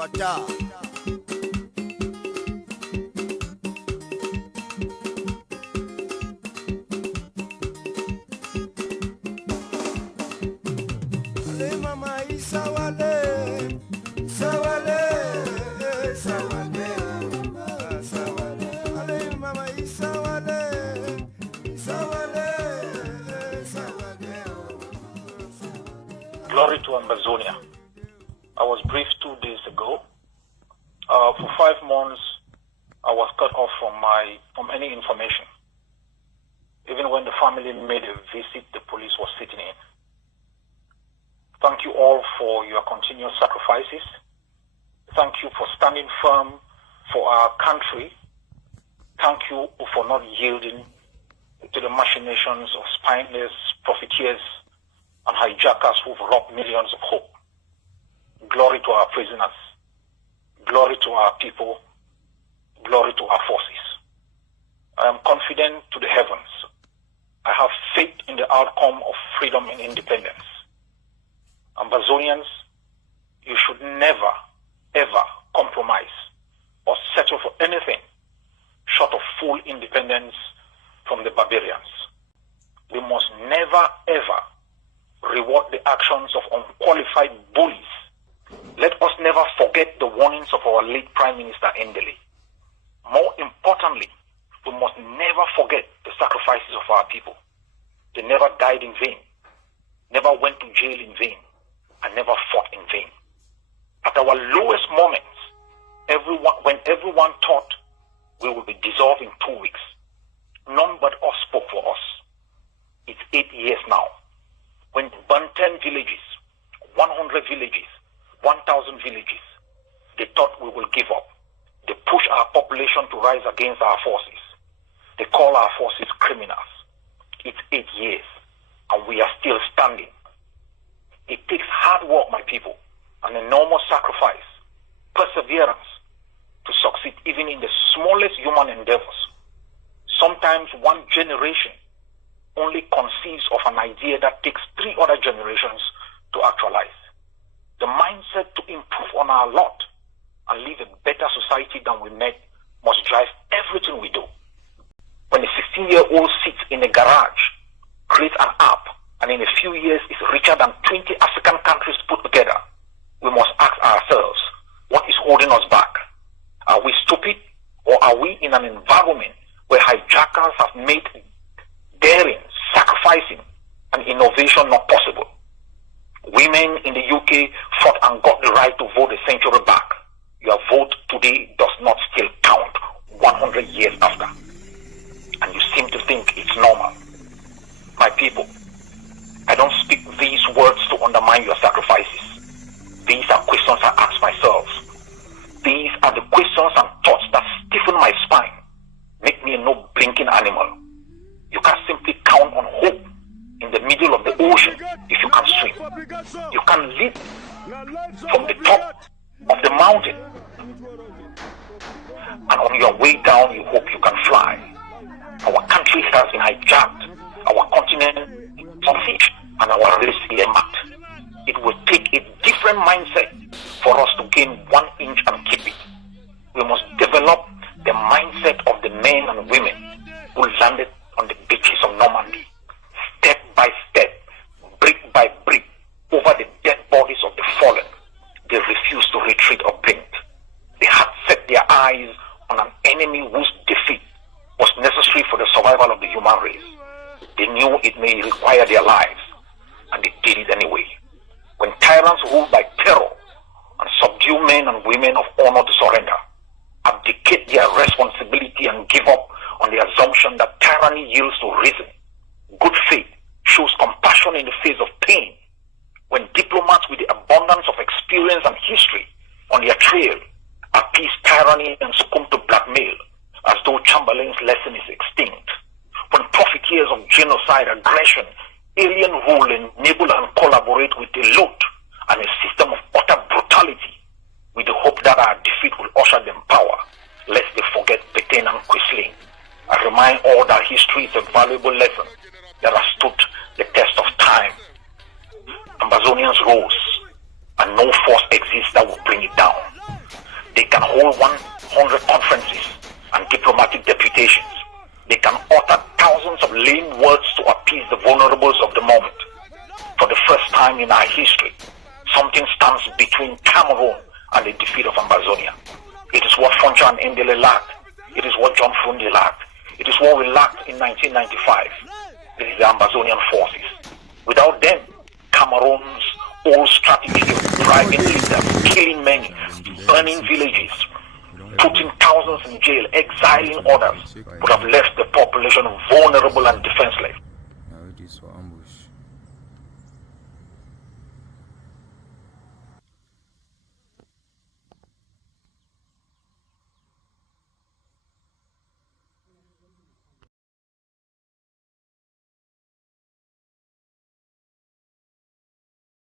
Wata. Ale mama isawale, sawale, sawale, sawale. Ale mama isawale, sawale, sawale. Glory to Ambazonia. I was briefed 2 days ago. For 5 months, I was cut off from any information. Even when the family made a visit, the police was sitting in. Thank you all for your continuous sacrifices. Thank you for standing firm for our country. Thank you for not yielding to the machinations of spineless profiteers and hijackers who've robbed millions of hope. Glory to our prisoners. Glory to our people. Glory to our forces. I am confident to the heavens. I have faith in the outcome of freedom and independence. Ambazonians, you should never, ever compromise or settle for anything short of full independence from the barbarians. We must never, ever reward the actions of unqualified bullies. Let us never forget the warnings of our late Prime Minister Endele. More importantly, we must never forget the sacrifices of our people. They never died in vain, never went to jail in vain, and never fought in vain. At our lowest moments, when everyone thought we would be dissolved in 2 weeks, none but us spoke for us. It's 8 years now. When they burned 10 villages, 100 villages, 1,000 villages, they thought we will give up. They push our population to rise against our forces. They call our forces criminals. It's 8 years, and we are still standing. It takes hard work, my people, an enormous sacrifice, perseverance to succeed even in the smallest human endeavors. Sometimes one generation only conceives of an idea that takes 3 other generations to actualize. The mindset to improve on our lot and live a better society than we met must drive everything we do. When a 16-year-old sits in a garage, creates an app, and in a few years is richer than 20 African countries put together, we must ask ourselves, what is holding us back? Are we stupid, or are we in an environment where hijackers have made daring, sacrificing, and innovation not possible? Women in the UK fought and got the right to vote a century back. Your vote today does not still count 100 years after. And you seem to think it's normal. My people, I don't speak these words to undermine your sacrifices. These are questions I ask myself. These are the questions and thoughts that stiffen my spine, make me a no-blinking animal. You can simply count on hope in the middle of the ocean if you can swim. You can leap from the top of the mountain, and on your way down you hope you can fly. Our country has been hijacked, our continent unleashed, and our race marked. It will take a different mindset for us to gain 1 inch and keep it. We must develop the mindset of the men and women who landed on the beaches of Normandy, step by step, brick by brick, over the dead bodies of the fallen. They refused to retreat or blink. They had set their eyes on an enemy whose defeat was necessary for the survival of the human race. They knew it may require their lives, and they did it anyway. When tyrants rule by terror and subdue men and women of honor to surrender, abdicate their responsibility and give up on the assumption that tyranny yields to reason, good faith shows compassion in the face of pain. When diplomats with the abundance of experience and history on their trail appease tyranny and succumb to blackmail as though Chamberlain's lesson is extinct. When profiteers of genocide, aggression, alien rule enable and collaborate with the loot and a system of utter brutality with the hope that our defeat will usher them power, lest they forget Petain and Quisling. I remind all that history is a valuable lesson that has stood the test of time. Ambazonians rose, and no force exists that will bring it down. and the defeat of Ambazonia. It is what Foncho and Ndele lacked. It is what John Fundi lacked. It is what we lacked in 1995. It is the Ambazonian forces. Without them, Cameroon's old strategy of driving leaders, killing many, burning villages, putting thousands in jail, exiling others, would have left the population vulnerable and defenseless.